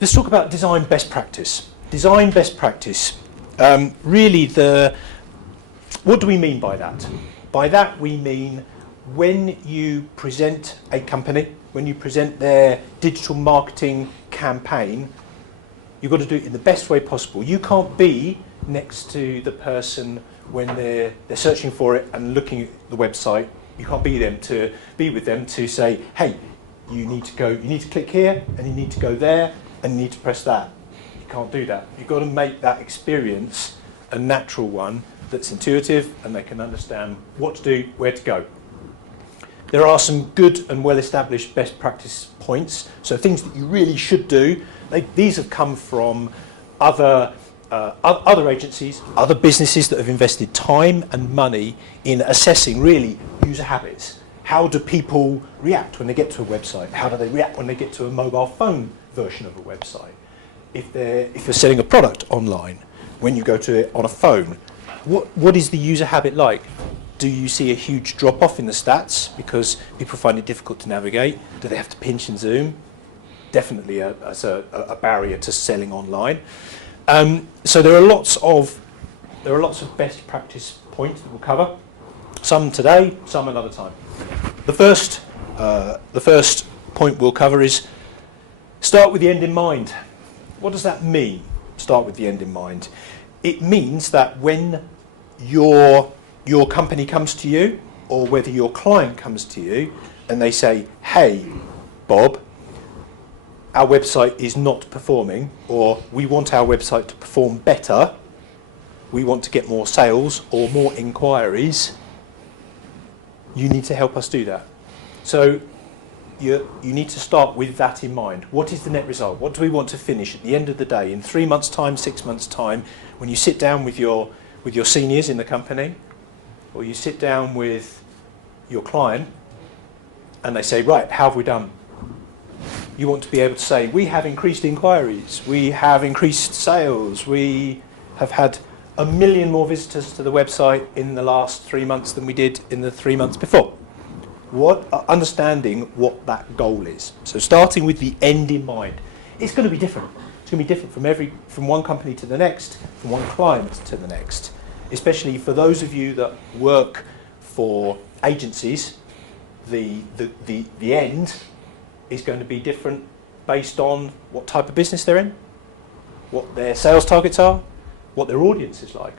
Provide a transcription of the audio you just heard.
Let's talk about design best practice. Design best practice. Really, what do we mean by that? By that we mean when you present a company, when you present their digital marketing campaign, you've got to do it in the best way possible. You can't be next to the person when they're searching for it and looking at the website. You can't be with them to say, hey, you need to click here, and you need to go there, and you need to press that. You can't do that. You've got to make that experience a natural one that's intuitive and they can understand what to do, where to go. There are some good and well-established best practice points, so things that you really should do. These have come from other agencies, other businesses that have invested time and money in assessing really user habits. How do people react when they get to a website? How do they react when they get to a mobile phone version of a website? If they're selling a product online, when you go to it on a phone, what is the user habit like? Do you see a huge drop-off in the stats because people find it difficult to navigate? Do they have to pinch and zoom? Definitely as a barrier to selling online. So there are lots of best practice points that we'll cover. Some today, some another time. The first point we'll cover is start with the end in mind. What does that mean? Start with the end in mind. It means that when your company comes to you, or whether your client comes to you and they say, hey, Bob, our website is not performing, or we want our website to perform better, we want to get more sales or more inquiries, you need to help us do that. So you need to start with that in mind. What is the net result? What do we want to finish at the end of the day, in 3 months' time, 6 months' time, when you sit down with your seniors in the company, or you sit down with your client, and they say, right, how have we done? You want to be able to say, we have increased inquiries, we have increased sales, we have had 1 million more visitors to the website in the last 3 months than we did in the 3 months before. Understanding what that goal is. So starting with the end in mind. It's going to be different. It's going to be different from one company to the next, from one client to the next. Especially for those of you that work for agencies, the end is going to be different based on what type of business they're in, what their sales targets are, what their audience is like.